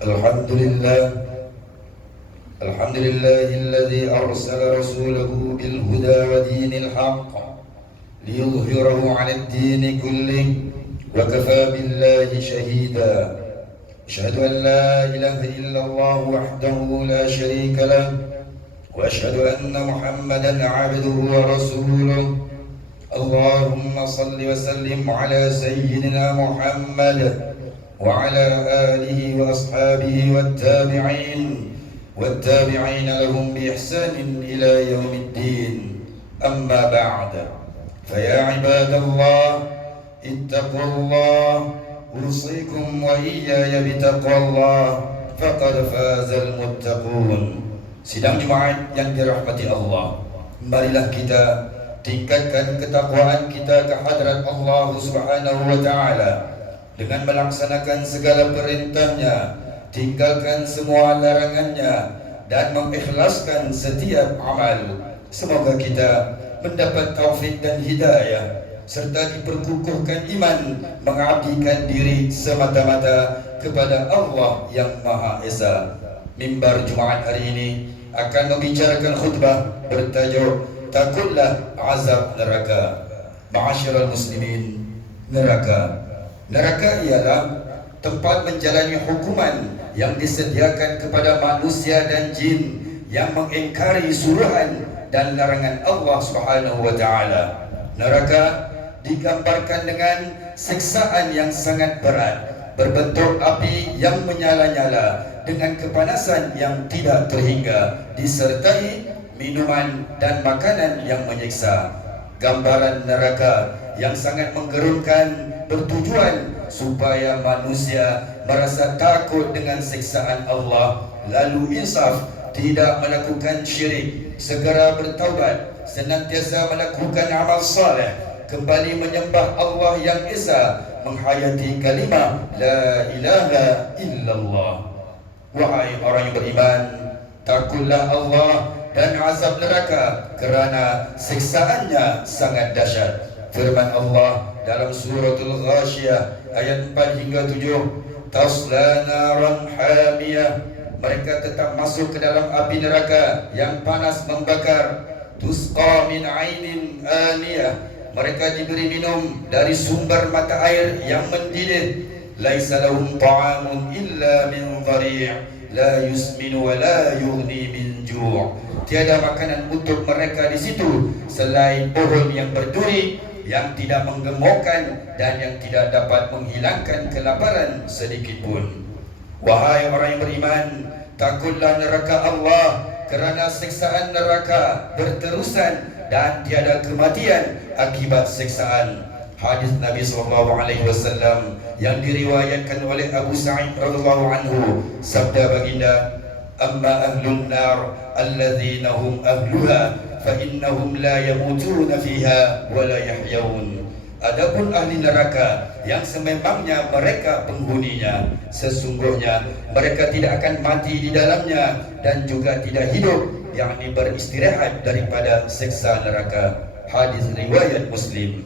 الحمد لله الحمد لله الذي أرسل رسوله بالهدى ودين الحق ليظهره على الدين كله وكفى بالله شهيدا. أشهد أن لا إله إلا الله وحده لا شريك له، وأشهد أن محمدا عبده ورسوله. اللهم صل وسلم على سيدنا محمد وعلى آله وأصحابه والتابعين لهم بإحسان إلى يوم الدين. أما بعد، فيا عباد الله اتقوا الله، أوصيكم وإياي بتقوى الله، فقد فاز المتقون. Sidang Jumaat yang dirahmati Allah, marilah kita tingkatkan ketakwaan kita ke hadrat Allah Subhanahu wa Ta'ala dengan melaksanakan segala perintahnya, tinggalkan semua larangannya, dan mengikhlaskan setiap amal. Semoga kita mendapat taufik dan hidayah, serta diperkukuhkan iman, mengabdikan diri semata-mata kepada Allah yang Maha Esa. Mimbar Jumaat hari ini akan membicarakan khutbah bertajuk Takutlah Azab Neraka. Ma'asyiral muslimin, neraka ialah tempat menjalani hukuman yang disediakan kepada manusia dan jin yang mengingkari suruhan dan larangan Allah Subhanahu wa Ta'ala. Neraka digambarkan dengan siksaan yang sangat berat, berbentuk api yang menyala-nyala dengan kepanasan yang tidak terhingga, disertai minuman dan makanan yang menyiksa. Gambaran neraka yang sangat menggerunkan bertujuan supaya manusia merasa takut dengan siksaan Allah, lalu insaf, tidak melakukan syirik, segera bertaubat, senantiasa melakukan amal saleh, kembali menyembah Allah yang Esa, menghayati kalimah La ilaha illallah. Wahai orang yang beriman, takutlah Allah dan azab neraka, kerana siksaannya sangat dahsyat. Firman Allah dalam suratul Ghashiyah ayat 4 hingga 7, tasla naran hamiyah, mereka tetap masuk ke dalam api neraka yang panas membakar. Tusqa min ainin aniyah, mereka diberi minum dari sumber mata air yang mendidih. Laisa lahum ta'amun illa min dhari', la yusminu wa la yughni min ju'. Tiada makanan untuk mereka di situ selain pohon yang berduri, yang tidak menggemukkan dan yang tidak dapat menghilangkan kelaparan sedikit pun. Wahai orang yang beriman, takutlah neraka Allah, kerana siksaan neraka berterusan dan tiada kematian akibat siksaan. Hadis Nabi SAW yang diriwayatkan oleh Abu Sa'id radhiyallahu anhu, sabda baginda, amma ahlun nar alladzina hum ahluha fa innahum la yamutuna fiha wa la yahyaun. Adapun ahli neraka yang sememangnya mereka penghuninya, sesungguhnya mereka tidak akan mati di dalamnya dan juga tidak hidup, yakni beristirahat daripada siksa neraka. Hadis riwayat Muslim.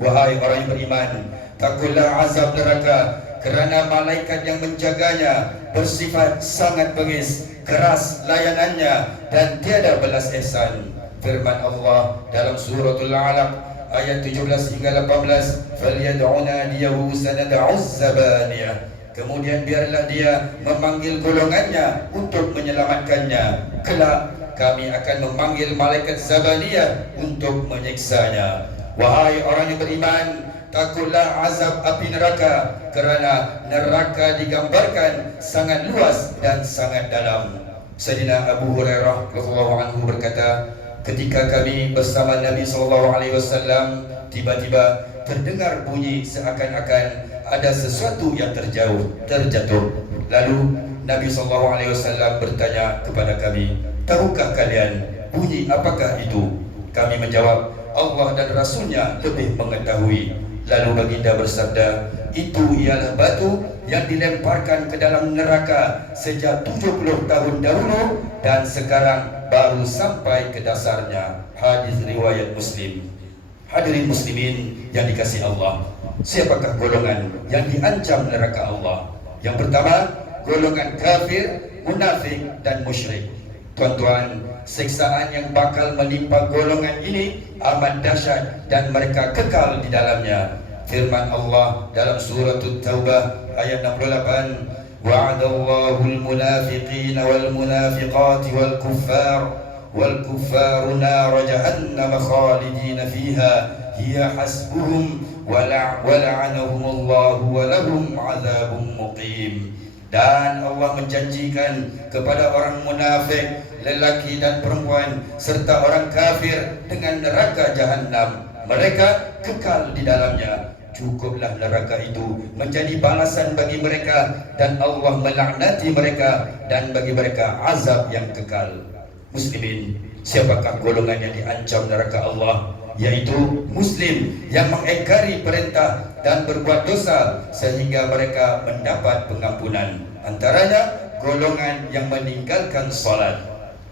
Wahai orang yang beriman, takutlah azab neraka, kerana malaikat yang menjaganya bersifat sangat bengis, keras layanannya, dan tiada belas ihsan. Firman Allah dalam suratul Alaq ayat 17 hingga 18, falyad'u nadiyahu sanad'uz zabaniyah, kemudian biarlah dia memanggil golongannya untuk menyelamatkannya, kelak kami akan memanggil malaikat Zabaniyah untuk menyiksanya. Wahai orang yang beriman, takutlah azab api neraka, kerana neraka digambarkan sangat luas dan sangat dalam. Sayyidina Abu Hurairah radhiyallahu anhu berkata, ketika kami bersama Nabi SAW, tiba-tiba terdengar bunyi seakan-akan ada sesuatu yang terjatuh. Lalu Nabi SAW bertanya kepada kami, tahukah kalian bunyi apakah itu? Kami menjawab, Allah dan Rasulnya lebih mengetahui. Lalu baginda bersabda, itu ialah batu yang dilemparkan ke dalam neraka sejak 70 tahun dahulu dan sekarang baru sampai ke dasarnya. Hadis riwayat Muslim. Hadirin muslimin yang dikasihi Allah, siapakah golongan yang diancam neraka Allah? Yang pertama, golongan kafir, munafik dan musyrik. Tuan-tuan, siksaan yang bakal menimpa golongan ini amat dahsyat dan mereka kekal di dalamnya. Firman Allah dalam surah At-Taubah ayat 68, wa'adallahu al-munafiqina wal-munafiqati wal-kuffar nar jahannam khalidina fiha hiya hasbuhum wa la'anahumullahu wa lahum 'adzabun muqim. Dan Allah menjanjikan kepada orang munafik, lelaki dan perempuan, serta orang kafir dengan neraka jahanam. Mereka kekal di dalamnya. Cukuplah neraka itu menjadi balasan bagi mereka, dan Allah melaknati mereka, dan bagi mereka azab yang kekal. Muslimin, siapakah golongan yang diancam neraka Allah? Yaitu Muslim yang mengingkari perintah dan berbuat dosa sehingga mereka mendapat pengampunan. Antaranya golongan yang meninggalkan salat.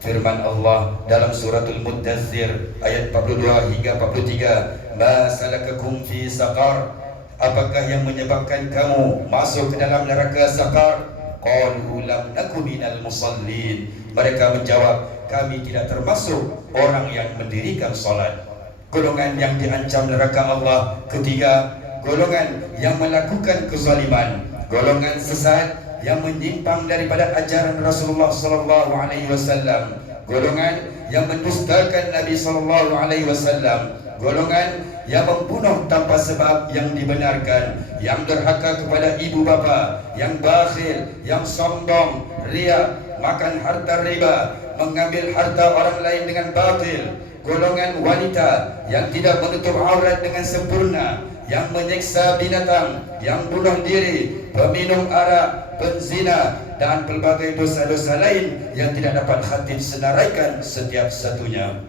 Firman Allah dalam suratul Muddathir ayat 42 hingga 43, ma salakakum fi saqar, apakah yang menyebabkan kamu masuk ke dalam neraka saqar? Qalu lam naku minal musallin, mereka menjawab, kami tidak termasuk orang yang mendirikan salat. Golongan yang diancam neraka Allah ketiga, golongan yang melakukan kezaliman, golongan sesat yang menyimpang daripada ajaran Rasulullah sallallahu alaihi wasallam, golongan yang mendustakan Nabi sallallahu alaihi wasallam, golongan yang membunuh tanpa sebab yang dibenarkan, yang durhaka kepada ibu bapa, yang bakhil, yang sombong, riya, makan harta riba, mengambil harta orang lain dengan batil, golongan wanita yang tidak menutup aurat dengan sempurna, yang menyiksa binatang, yang bunuh diri, peminum arak, penzina, dan pelbagai dosa-dosa lain yang tidak dapat khatib senaraikan setiap satunya.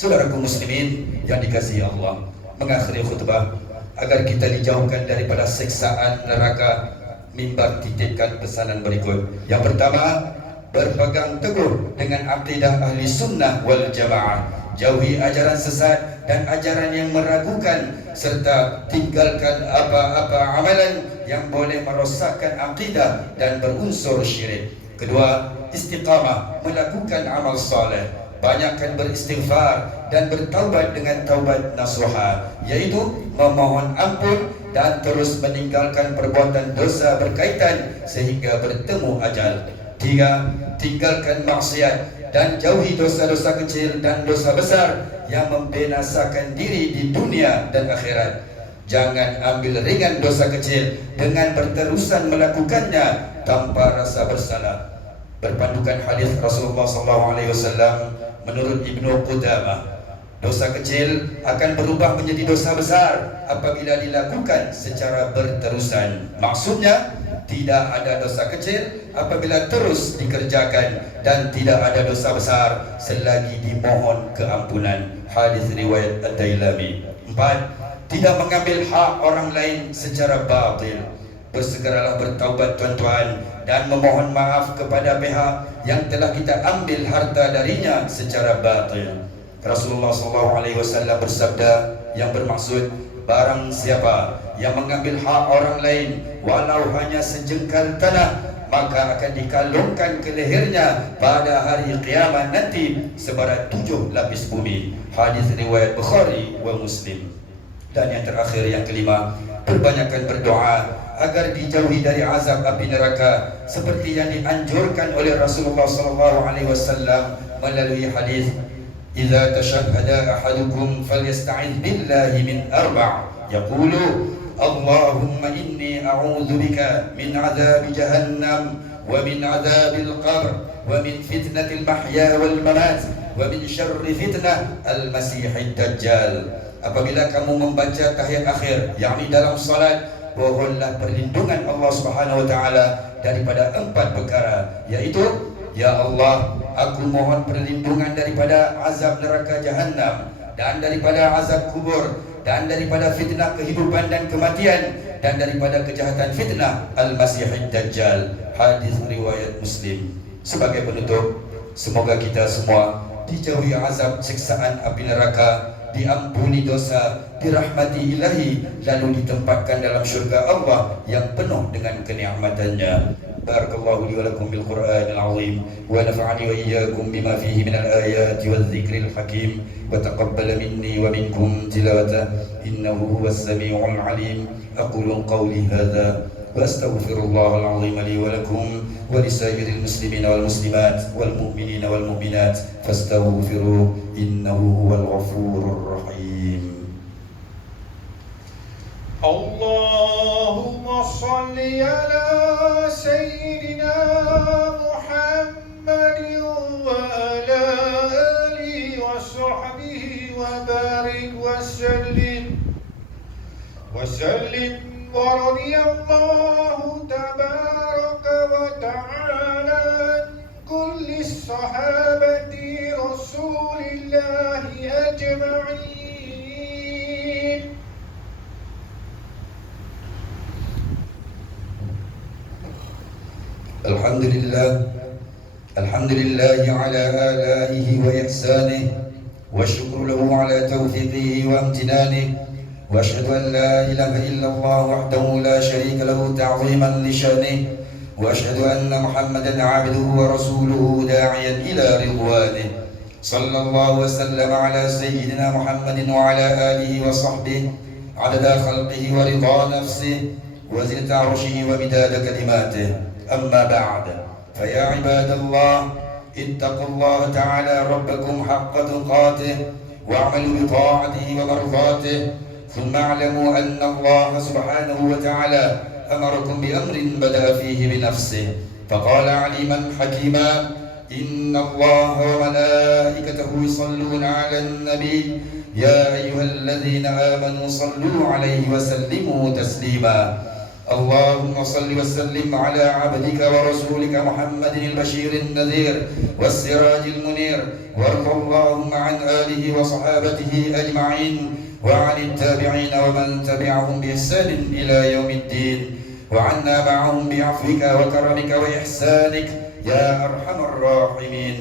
Saudaraku muslimin yang dikasihi Allah, mengakhiri khutbah agar kita dijauhkan daripada siksaan neraka, mimbar titipkan pesanan berikut. Yang pertama, berpegang teguh dengan akidah ahli sunnah wal jamaah. Jauhi ajaran sesat dan ajaran yang meragukan, serta tinggalkan apa-apa amalan yang boleh merosakkan akidah dan berunsur syirik. Kedua, istiqamah melakukan amal saleh. Banyakkan beristighfar dan bertaubat dengan taubat nasuha, yaitu memohon ampun dan terus meninggalkan perbuatan dosa berkaitan sehingga bertemu ajal. Tiga, tinggalkan maksiat dan jauhi dosa-dosa kecil dan dosa besar yang membinasakan diri di dunia dan akhirat. Jangan ambil ringan dosa kecil dengan berterusan melakukannya tanpa rasa bersalah. Berpandukan hadis Rasulullah SAW menurut Ibnu Qudamah, dosa kecil akan berubah menjadi dosa besar apabila dilakukan secara berterusan. Maksudnya, tidak ada dosa kecil apabila terus dikerjakan, dan tidak ada dosa besar selagi dimohon keampunan. Hadis riwayat Ad-Dailami. 4. Tidak mengambil hak orang lain secara batil. Bersegeralah bertaubat tuan-tuan dan memohon maaf kepada pihak yang telah kita ambil harta darinya secara batil. Rasulullah SAW bersabda yang bermaksud, barang siapa yang mengambil hak orang lain walau hanya sejengkal tanah, maka akan dikalungkan ke lehernya pada hari kiamat nanti seberat 7 lapis bumi. Hadis riwayat Bukhari wa Muslim. Dan yang terakhir, yang kelima, perbanyakkan berdoa agar dijauhi dari azab api neraka seperti yang dianjurkan oleh Rasulullah SAW melalui hadis, "Idza tashahhada ahadukum falyasta'idz billahi min arba'." Yaqulu, "Allahumma inni a'udzu bika min 'adzabi jahannam wa min 'adzabil qabr wa min fitnatil mahya wal mamat wa min syarri fitnah al-masiihid dajjal." Apabila kamu membaca tahiyat akhir, yakni dalam salat, mohonlah perlindungan Allah Subhanahu wa taala daripada 4 perkara, yaitu, ya Allah, aku mohon perlindungan daripada azab neraka jahanam, dan daripada azab kubur, dan daripada fitnah kehidupan dan kematian, dan daripada kejahatan fitnah al-Masihid Dajjal. Hadis riwayat Muslim. Sebagai penutup, semoga kita semua dijauhi azab siksaan api neraka, diampuni dosa, dirahmati ilahi, lalu ditempatkan dalam syurga Allah yang penuh dengan kenikmatannya. بارك الله لي ولكم بالقرآن العظيم ونفعني وإياكم بما فيه من الآيات والذكر الحكيم وتقبل مني ومنكم تلاوته إنه هو السميع العليم. أقول قولي هذا وأستغفر الله العظيم لي ولكم ولسائر المسلمين والمسلمات والمؤمنين والمؤمنات فاستغفروه إنه هو الغفور الرحيم. اللهم صل على سيدنا محمد وعلى آله وصحبه وبارك وسلم ورضي الله تبارك وتعالى عن كل الصحابة رسول الله أجمعين. الحمد لله على آلائه وإحسانه والشكر له على توفيقه وامتنانه وأشهد أن لا إله إلا الله وحده لا شريك له تعظيما لشأنه وأشهد أن محمدا عبده ورسوله داعيا إلى رضوانه صلى الله وسلم على سيدنا محمد وعلى آله وصحبه عدد خلقه ورضا نفسه وزنة عرشه ومداد كلماته. أما بعد فيا عباد الله اتقوا الله تعالى ربكم حق تقاته واعملوا بطاعته ومرضاته ثم اعلموا أن الله سبحانه وتعالى أمركم بأمر بدأ فيه بنفسه فقال عليما حكيما إن الله وملائكته يصلون على النبي يا أيها الذين آمنوا صلوا عليه وسلموا تسليما. اللهم صل وسلم على عبدك ورسولك محمد البشير النذير والسراج المنير وارض اللهم عن آله وصحابته أجمعين وعن التابعين ومن تبعهم بإحسان إلى يوم الدين وعنا معهم بعفوك وكرمك وإحسانك يا أرحم الراحمين.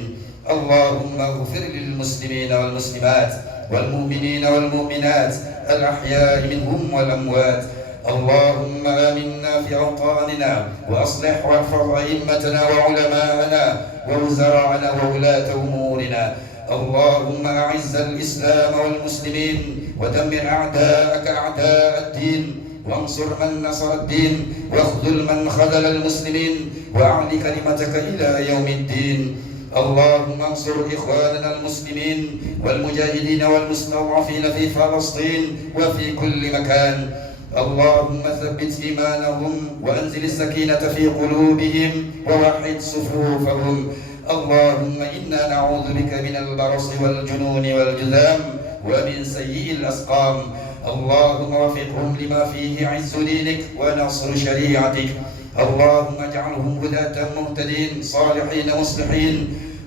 اللهم اغفر للمسلمين والمسلمات والمؤمنين والمؤمنات الأحياء منهم والأموات. اللهم آمنا في أوطاننا وأصلح واحفظ أئمتنا وعلماءنا ووزراءنا وولاة أمورنا. اللهم أعز الإسلام والمسلمين ودمر أعداءك أعداء الدين وانصر من نصر الدين واخذل من خذل المسلمين وأعل كلمتك إلى يوم الدين. اللهم انصر إخواننا المسلمين والمجاهدين والمستضعفين في فلسطين وفي كل مكان. اللهم ثبت إيمانهم وأنزل السكينة في قلوبهم ووحد صفوفهم. اللهم إنا نعوذ بك من البرص والجنون والجذام ومن سيء الأسقام. اللهم وفقهم لما فيه عز دينك ونصر شريعتك. اللهم اجعلهم هداة مهتدين صالحين مصلحين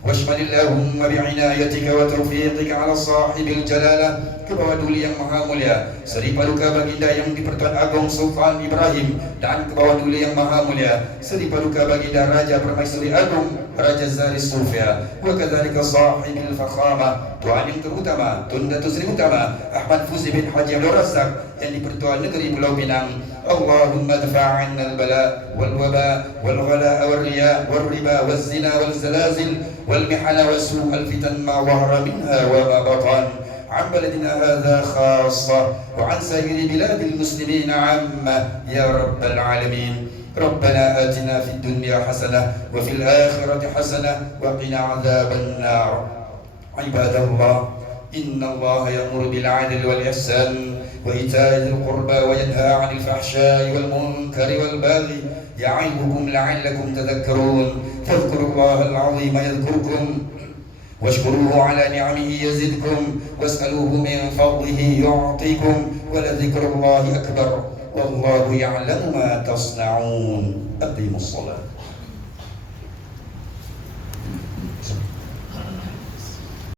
واشمل اللهم بعنايتك وتوفيقك على صاحب الجلالة kepada duli yang maha mulia Seri Paduka Baginda yang di-Pertuan Agong Sultan Ibrahim dan kepada duli yang maha mulia Seri Paduka Baginda Raja Permaisuri Agung Raja Zari Sufya wa kadzalika sahibil fakhama Tuan yang terutama Tun Datuk Seri Utama Ahmad Fuzi bin Haji Abdul Razak yang di-Pertuan Negeri Pulau Pinang. Allahumma dafa'anna al-bala wal waba wal ghala wal riya wal riba wal zina wal zalazil wal mihana wa su'al fitan ma dhahara minha wa ma batan عن بلدنا هذا خاصة وعن سائر بلاد المسلمين عامة يا رب العالمين. ربنا آتنا في الدنيا حسنة وفي الآخرة حسنة وقنا عذاب النار. عباد الله إن الله يأمر بالعدل والإحسان وإيتاء ذي القربى وينهى عن الفحشاء والمنكر والبغي يعظكم لعلكم تذكرون. فاذكروا الله العظيم يذكركم واشكروه على نعمه يزدكم واسألوه من فضله يعطيكم ولذكر الله أكبر والله يعلم ما تصنعون. أقيموا الصلاة.